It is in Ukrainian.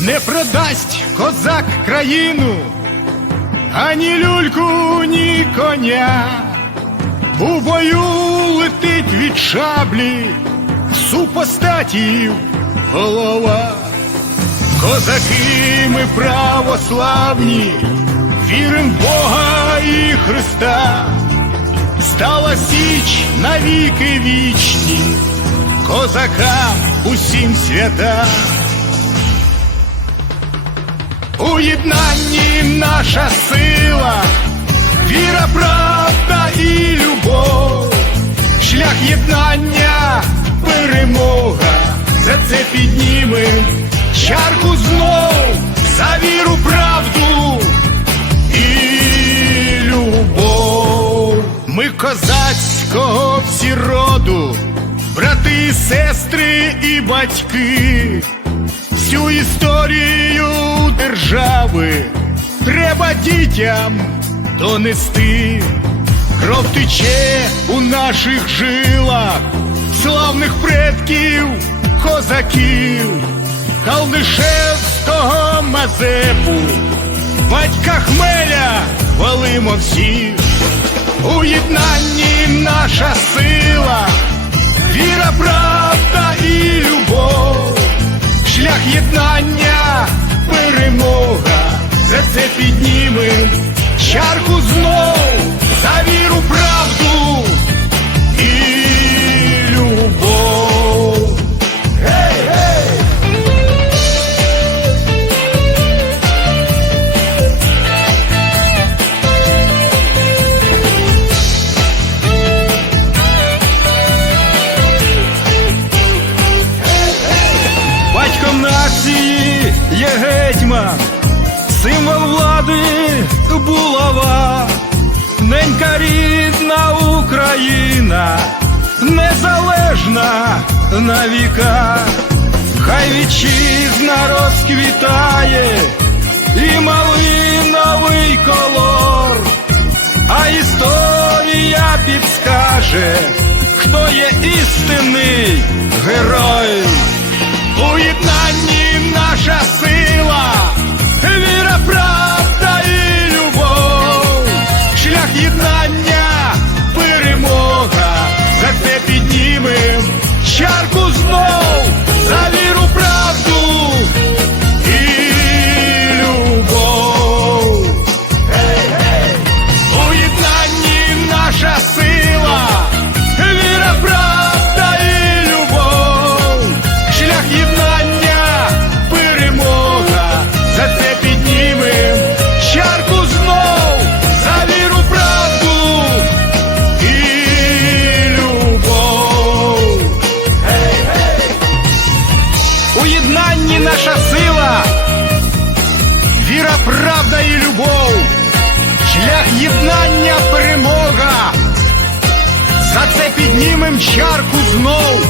Не продасть козак країну, ані люльку, ні коня. У бою летить від шаблі супостатів голова. Козаки ми православні, вірим в Бога і Христа. Стала січ навіки вічні, козакам усім свята. У єднанні наша сила, віра, правда і любов, шлях єднання, перемога, за це піднімем чарку знов, за віру, правду і любов. Ми козацького всі роду, брати і сестри і батьки. Всю історію держави треба дітям донести. Кров тече у наших жилах, славних предків, козаків, Калнишевського Мазепу, батька Хмеля валимо всіх. У єднанні наша сила, віра, правда і любов. Шлях єднання, перемога, за це піднімем чарку знов, ненька рідна Україна, незалежна на віка, хай вітчизна розквітає і малиновий колор, а історія підскаже, хто є істинний герой. У єднанні наша сила, наша сила, віра, правда і любов. Шлях єднання перемога. За це піднімем чарку знов,